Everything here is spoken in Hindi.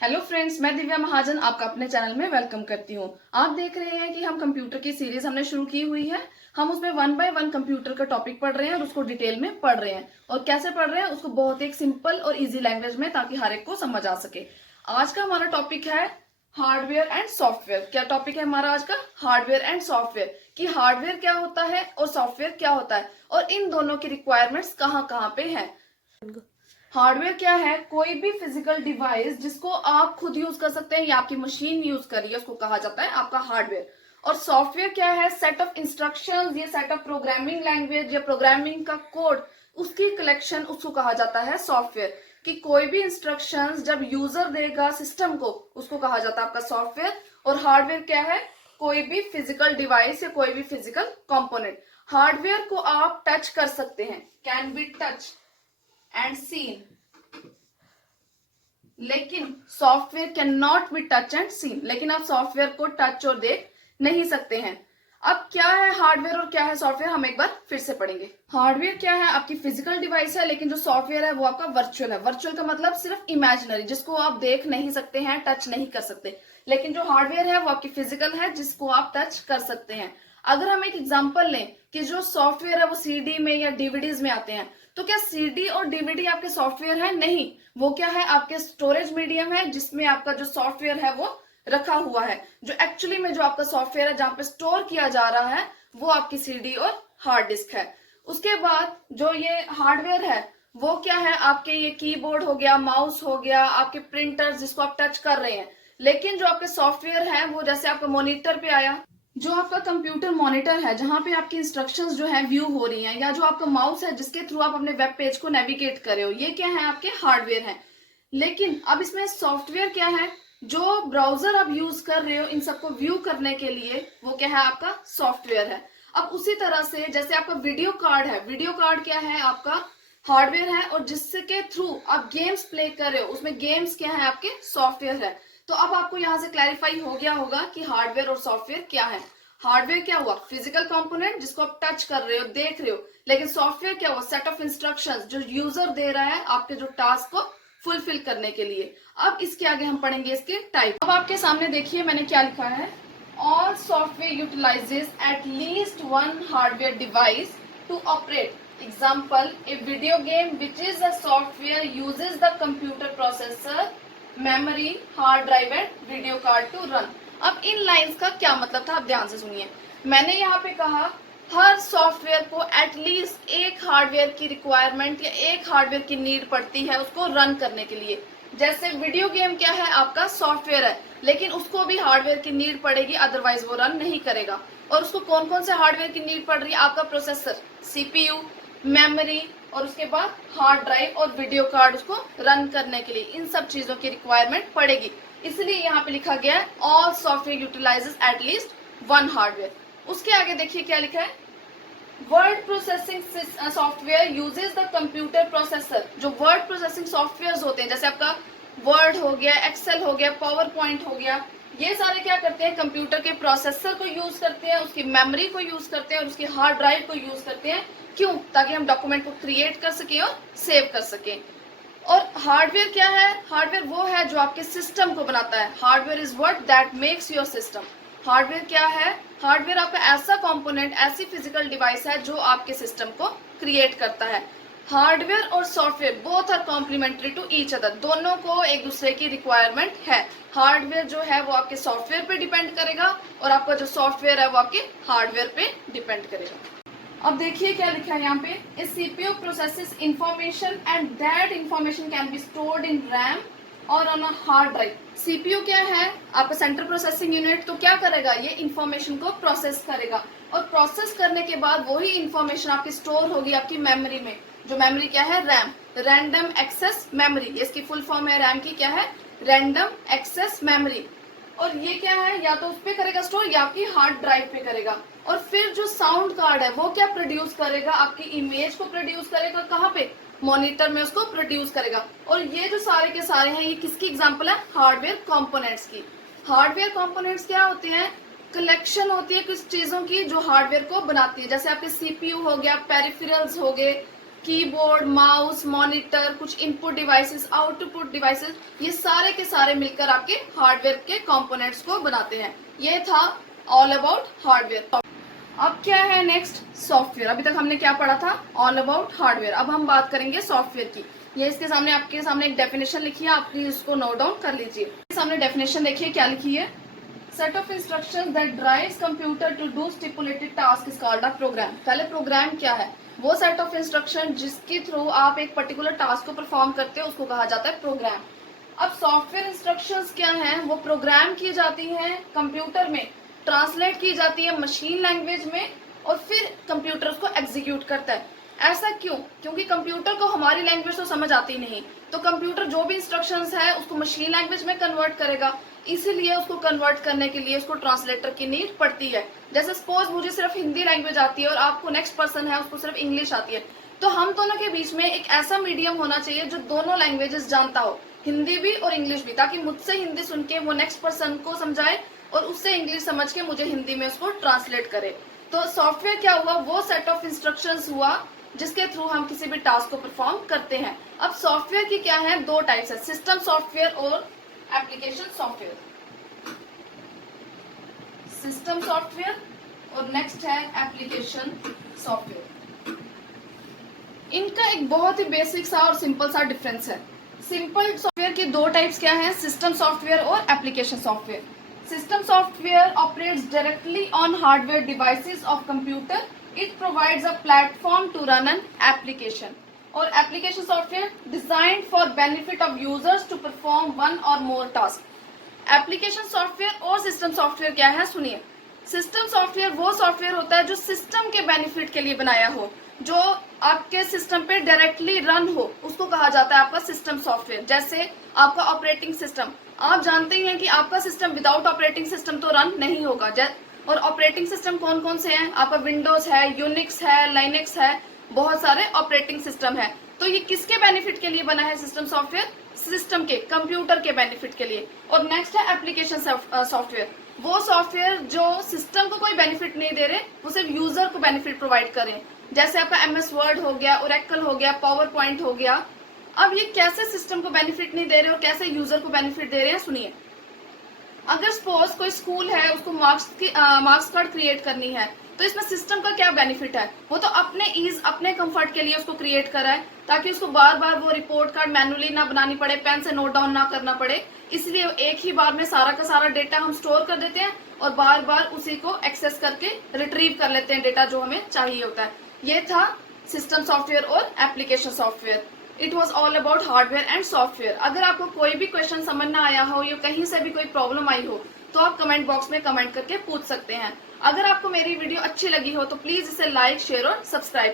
हेलो फ्रेंड्स, मैं दिव्या महाजन आपका अपने चैनल में वेलकम करती हूँ। आप देख रहे हैं कि हम कंप्यूटर की सीरीज हमने शुरू की हुई है। हम उसमें 1 बाय 1 कंप्यूटर का टॉपिक पढ़ रहे हैं और उसको डिटेल में पढ़ रहे हैं। और कैसे पढ़ रहे हैं उसको बहुत एक सिंपल और इजी लैंग्वेज में, ताकि हर एक को समझ आ सके। आज का हमारा टॉपिक है हार्डवेयर एंड सॉफ्टवेयर। क्या टॉपिक है हमारा आज का? Hardware and software. कि हार्डवेयर क्या होता है और सॉफ्टवेयर क्या होता है और इन दोनों की रिक्वायरमेंट्स कहाँ कहाँ पे है। हार्डवेयर क्या है? कोई भी फिजिकल डिवाइस जिसको आप खुद यूज कर सकते हैं या आपकी मशीन यूज कर रही है, उसको कहा जाता है आपका हार्डवेयर। और सॉफ्टवेयर क्या है? सेट ऑफ इंस्ट्रक्शंस, ये सेट ऑफ प्रोग्रामिंग लैंग्वेज या प्रोग्रामिंग का कोड, उसकी कलेक्शन, उसको कहा जाता है सॉफ्टवेयर। कि कोई भी इंस्ट्रक्शंस जब यूजर देगा सिस्टम को, उसको कहा जाता है आपका सॉफ्टवेयर। और हार्डवेयर क्या है? कोई भी फिजिकल डिवाइस या कोई भी फिजिकल कंपोनेंट। हार्डवेयर को आप टच कर सकते हैं, can be touch and seen, लेकिन software can not be touch and seen. लेकिन आप सॉफ्टवेयर को टच और देख नहीं सकते हैं। अब क्या है हार्डवेयर और क्या है सॉफ्टवेयर, हम एक बार फिर से पढ़ेंगे। हार्डवेयर क्या है? आपकी फिजिकल डिवाइस है, लेकिन जो सॉफ्टवेयर है वो आपका वर्चुअल है। वर्चुअल का मतलब सिर्फ इमेजिनरी, जिसको आप देख नहीं सकते हैं, टच नहीं कर सकते। लेकिन जो हार्डवेयर है वो आपकी फिजिकल है, जिसको आप टच कर सकते हैं। अगर हम एक एग्जांपल लें कि जो सॉफ्टवेयर है वो सीडी में या डीवीडीज में आते हैं, तो क्या सीडी और डीवीडी आपके सॉफ्टवेयर है? नहीं, वो क्या है? आपके स्टोरेज मीडियम है, जिसमें आपका जो सॉफ्टवेयर है वो रखा हुआ है। जो एक्चुअली में जो आपका सॉफ्टवेयर है, जहां पे स्टोर किया जा रहा है, वो आपकी सीडी और हार्ड डिस्क है। उसके बाद जो ये हार्डवेयर है वो क्या है? आपके ये कीबोर्ड हो गया, माउस हो गया, आपके प्रिंटर जिसको आप टच कर रहे हैं। लेकिन जो आपके सॉफ्टवेयर है वो जैसे आपका मॉनिटर पे आया, जो आपका कंप्यूटर मॉनिटर है, जहां पे आपकी इंस्ट्रक्शंस जो है व्यू हो रही हैं, या जो आपका माउस है जिसके थ्रू आप अपने वेब पेज को नेविगेट कर रहे हो, ये क्या है? आपके हार्डवेयर है। लेकिन अब इसमें सॉफ्टवेयर क्या है? जो ब्राउजर आप यूज कर रहे हो इन सबको व्यू करने के लिए, वो क्या है? आपका सॉफ्टवेयर है। अब उसी तरह से जैसे आपका वीडियो कार्ड है, वीडियो कार्ड क्या है? आपका हार्डवेयर है। और जिसके थ्रू आप गेम्स प्ले कर रहे हो, उसमें गेम्स क्या है? आपके सॉफ्टवेयर है। तो अब आपको यहां से क्लैरिफाई हो गया होगा कि हार्डवेयर और सॉफ्टवेयर क्या है। हार्डवेयर क्या हुआ? फिजिकल कंपोनेंट जिसको आप टच कर रहे हो, देख रहे हो। लेकिन सॉफ्टवेयर क्या हुआ? सेट ऑफ इंस्ट्रक्शंस जो यूजर दे रहा है आपके जो टास्क को फुलफिल करने के लिए। अब इसके आगे हम पढ़ेंगे इसके टाइप। अब आपके सामने देखिए मैंने क्या लिखा है। All software utilises at least one hardware device to operate. Example, a video game which is a software uses the computer processor, memory, hard drive and video card to run. अब इन लाइंस का क्या मतलब था, आप ध्यान से सुनिए। मैंने यहाँ पे कहा हर सॉफ्टवेयर को एटलीस्ट एक हार्डवेयर की रिक्वायरमेंट या एक हार्डवेयर की नीड पड़ती है उसको रन करने के लिए। जैसे वीडियो गेम क्या है? आपका सॉफ्टवेयर है, लेकिन उसको भी हार्डवेयर की नीड पड़ेगी, अदरवाइज वो रन नहीं करेगा। और उसको कौन कौन से हार्डवेयर की नीड पड़ रही है? आपका प्रोसेसर, सीपीयू, मेमोरी, और उसके बाद हार्ड ड्राइव और वीडियो कार्ड उसको रन करने के लिए। इन सब चीजों की रिक्वायरमेंट पड़ेगी, इसलिए यहाँ पे लिखा गया है all software utilises at least one hardware. उसके आगे देखिए क्या लिखा है। Word processing software uses the computer processor. जो वर्ड प्रोसेसिंग सॉफ्टवेयर होते हैं, जैसे आपका वर्ड हो गया, एक्सेल हो गया, पावर पॉइंट हो गया, ये सारे क्या करते हैं? कंप्यूटर के प्रोसेसर को यूज करते हैं, उसकी मेमोरी को यूज करते हैं और उसकी हार्ड ड्राइव को यूज करते हैं। क्यों? ताकि हम डॉक्यूमेंट को क्रिएट कर सकें और सेव कर सकें। और हार्डवेयर क्या है? हार्डवेयर वो है जो आपके सिस्टम को बनाता है। Hardware is what that makes your system. Hardware क्या है? हार्डवेयर आपका ऐसा कंपोनेंट, ऐसी फिजिकल डिवाइस है जो आपके सिस्टम को क्रिएट करता है। हार्डवेयर और software both are complementary to each other. दोनों को एक दूसरे की रिक्वायरमेंट है। हार्डवेयर जो है वो आपके सॉफ्टवेयर पे डिपेंड करेगा और आपका जो सॉफ्टवेयर है वो आपके हार्डवेयर पे डिपेंड करेगा। अब देखिए क्या लिखा है यहाँ पे। A CPU processes information and that information can be stored in RAM और on a hard drive. CPU क्या है? आपका सेंट्रल प्रोसेसिंग यूनिट। तो क्या करेगा? ये इंफॉर्मेशन को प्रोसेस करेगा और प्रोसेस करने के बाद वही इंफॉर्मेशन आपकी स्टोर होगी आपकी मेमोरी में। जो मेमोरी क्या है? RAM, random access memory. इसकी फुल फॉर्म है रैम की, क्या है? Random access memory. और ये क्या है? या तो उस पे करेगा स्टोर या आपकी हार्ड ड्राइव पे करेगा। और फिर जो साउंड कार्ड है वो क्या प्रोड्यूस करेगा? आपकी इमेज को प्रोड्यूस करेगा। कहाँ पे? मॉनिटर में उसको प्रोड्यूस करेगा। और ये जो सारे के सारे हैं, ये किसकी एग्जांपल है? हार्डवेयर कंपोनेंट्स की। हार्डवेयर कंपोनेंट्स क्या होते हैं? कलेक्शन होती है कुछ चीजों की जो हार्डवेयर को बनाती है। जैसे आपके सीपीयू हो गया, पेरिफेरल्स हो गए, कीबोर्ड, माउस, मॉनिटर, कुछ इनपुट डिवाइसेस, आउटपुट डिवाइसेस, ये सारे के सारे मिलकर आपके हार्डवेयर के कंपोनेंट्स को बनाते हैं। ये था ऑल अबाउट हार्डवेयर। अब क्या है नेक्स्ट? सॉफ्टवेयर। अभी तक हमने क्या पढ़ा था? All about hardware. अब हम बात करेंगे सॉफ्टवेयर की। ये इसके सामने आपके सामने एक डेफिनेशन लिखी है, आप प्लीज इसको नोट डाउन कर लीजिए। सामने डेफिनेशन देखिए क्या लिखी है। Set of instructions that drives computer to do stipulated task is called a program. पहले प्रोग्राम क्या है? वो सेट ऑफ इंस्ट्रक्शन जिसके थ्रू आप एक पर्टिकुलर टास्क को परफॉर्म करते हो उसको कहा जाता है प्रोग्राम। अब सॉफ्टवेयर इंस्ट्रक्शंस क्या हैं? वो प्रोग्राम की जाती हैं कंप्यूटर में, ट्रांसलेट की जाती है मशीन लैंग्वेज में, और फिर कंप्यूटर उसको एग्जीक्यूट करता है। ऐसा क्यों? क्योंकि कंप्यूटर को हमारी लैंग्वेज तो समझ आती नहीं, तो कंप्यूटर जो भी इंस्ट्रक्शंस है उसको मशीन लैंग्वेज में कन्वर्ट करेगा। इसीलिए उसको कन्वर्ट करने के लिए उसको ट्रांसलेटर की नीड पड़ती है। जैसे सपोज मुझे सिर्फ हिंदी लैंग्वेज आती है और आपको नेक्स्ट पर्सन है उसको सिर्फ इंग्लिश आती है, तो हम दोनों के बीच में एक ऐसा मीडियम होना चाहिए जो दोनों लैंग्वेजेस जानता हो, हिंदी भी और इंग्लिश भी, ताकि मुझसे हिंदी सुन के वो नेक्स्ट पर्सन को समझाए और उससे इंग्लिश समझ के मुझे हिंदी में उसको ट्रांसलेट करे। तो सॉफ्टवेयर क्या हुआ? वो सेट ऑफ इंस्ट्रक्शंस हुआ जिसके थ्रू हम किसी भी टास्क को परफॉर्म करते हैं। अब सॉफ्टवेयर की क्या है? दो टाइप्स है, सिस्टम सॉफ्टवेयर और एप्लीकेशन सॉफ्टवेयर। सिस्टम सॉफ्टवेयर और नेक्स्ट है एप्लीकेशन सॉफ्टवेयर। इनका एक बहुत ही बेसिक सा और सिंपल सा डिफरेंस है। सिंपल सॉफ्टवेयर की दो टाइप्स क्या हैं? सिस्टम सॉफ्टवेयर और application software. System software operates directly on hardware devices of computer. It provides a platform to run an application. और application software designed for benefit of users to perform one or more tasks. Application software और system software क्या है? सुनिए। सिस्टम सॉफ्टवेयर वो सॉफ्टवेयर होता है जो सिस्टम के बेनिफिट के लिए बनाया हो, जो आपके सिस्टम पे डायरेक्टली रन हो, उसको कहा जाता है आपका सिस्टम सॉफ्टवेयर। जैसे आपका ऑपरेटिंग सिस्टम, आप जानते हैं कि आपका सिस्टम विदाउट ऑपरेटिंग सिस्टम तो रन नहीं होगा। और ऑपरेटिंग सिस्टम कौन कौन से हैं? आपका विंडोज है, यूनिक्स है, लाइनेक्स है, बहुत सारे ऑपरेटिंग सिस्टम है। तो ये किसके बेनिफिट के लिए बना है सिस्टम सॉफ्टवेयर? सिस्टम के, कंप्यूटर के बेनिफिट के लिए। और नेक्स्ट है एप्लीकेशन सॉफ्टवेयर। वो सॉफ्टवेयर जो सिस्टम को कोई बेनिफिट नहीं दे रहे, वो सिर्फ यूजर को बेनिफिट प्रोवाइड करें। जैसे आपका MS वर्ड हो गया, ओरेकल हो गया, पावर पॉइंट हो गया। अब ये कैसे सिस्टम को बेनिफिट नहीं दे रहे और कैसे यूजर को बेनिफिट दे रहे हैं, सुनिए। अगर सपोज कोई स्कूल है, उसको मार्क्स कार्ड क्रिएट करनी है, तो इसमें सिस्टम का क्या बेनिफिट है? वो तो अपने ईज, अपने कंफर्ट के लिए उसको क्रिएट करा है, ताकि उसको बार बार वो रिपोर्ट कार्ड मैनुअली ना बनानी पड़े, पेन से नोट डाउन ना करना पड़े। इसलिए एक ही बार में सारा का सारा डेटा हम स्टोर कर देते हैं और बार बार उसी को एक्सेस करके रिट्रीव कर लेते हैं डेटा जो हमें चाहिए होता है। ये था सिस्टम सॉफ्टवेयर और application software. It was all about hardware and software. अगर आपको कोई भी क्वेश्चन समझ ना आया हो या कहीं से भी कोई प्रॉब्लम आई हो, तो आप कमेंट बॉक्स में कमेंट करके पूछ सकते हैं। अगर आपको मेरी वीडियो अच्छी लगी हो तो प्लीज इसे लाइक, शेयर और सब्सक्राइब